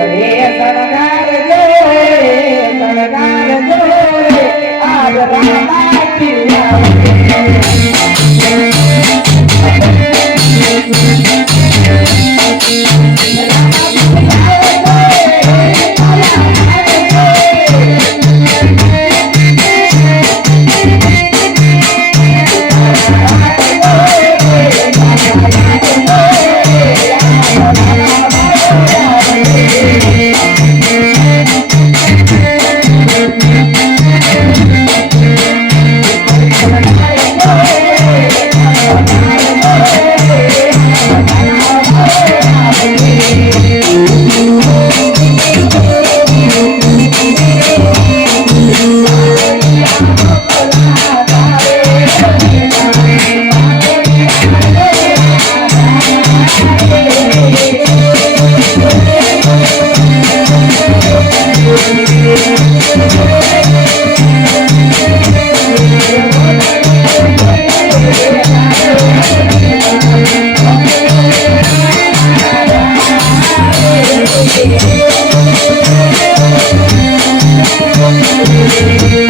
પડે શણગારજો રે, શણગારજો રે, આજ રામાથી આવે.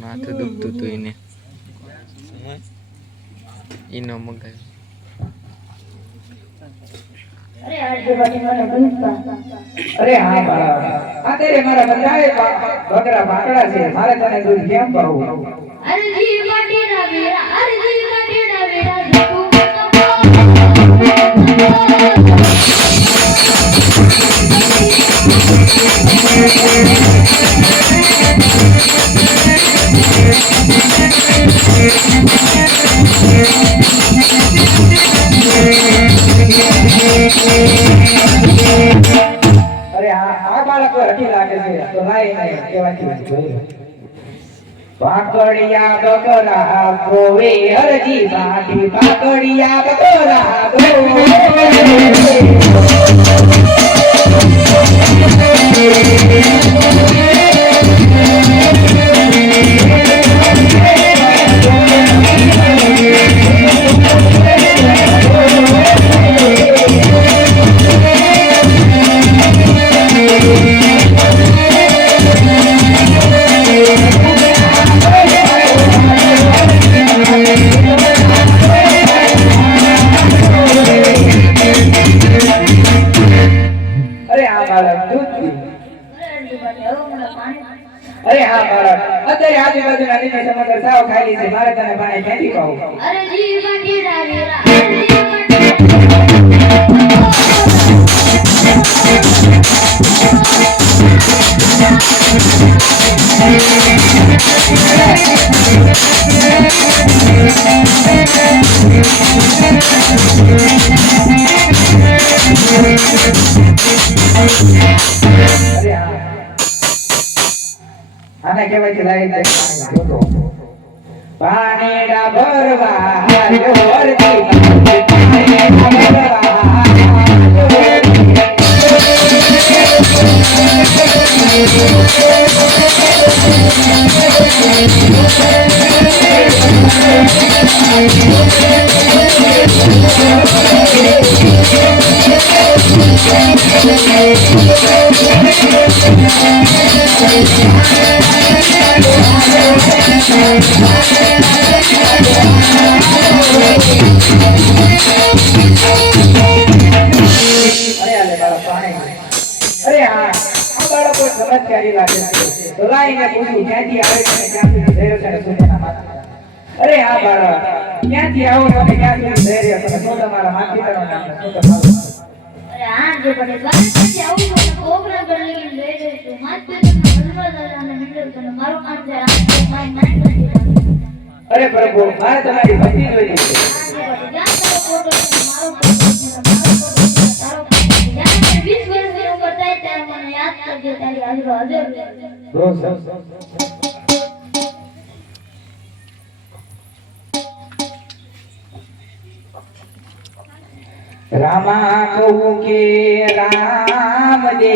માથું દુખતું હતું એને. એનો મગજ. અરે હા મારા બધાએ બકરા બાકડા છે. મારે તને દૂધ કેમ કરવું અરજી માટીના વેરા અરજી માટીના વેરા બાળક લાગે છે તો લાય એને કેવાથી વાત જોઈ લો. પાકડિયા બકરા ગોવે હરજી બાટી પાકડિયા બકરા ગોવે બાળક અત્યારે આજુબાજુના લીલી સમગ્ર સાવ ખાલી છે મારે તને પાણી ક્યાંથી કહું અરજી માટીના વેરા અરજી માટીના અરે હા આને કહેવાય લાઈટ દે પાણી. પાણીડા ભરવા Thank વરદી ચમત્કારી લાગે છે તો લાઈને પૂછ્યું ક્યાંથી આવે છે અરે હા બાળક ક્યાંથી આવો તમે ક્યાં ધૈર્ય તમે શું તમારા મા પિતાનું નામ શું તમારું અરે હા જે બને ક્યાંથી આવું કોકરા ગળ લઈને જઈ જઈશું માત અરે પ્રભુ મારે તમારી ભક્તિ જોઈએ છે. જ્યાં કે રામ છે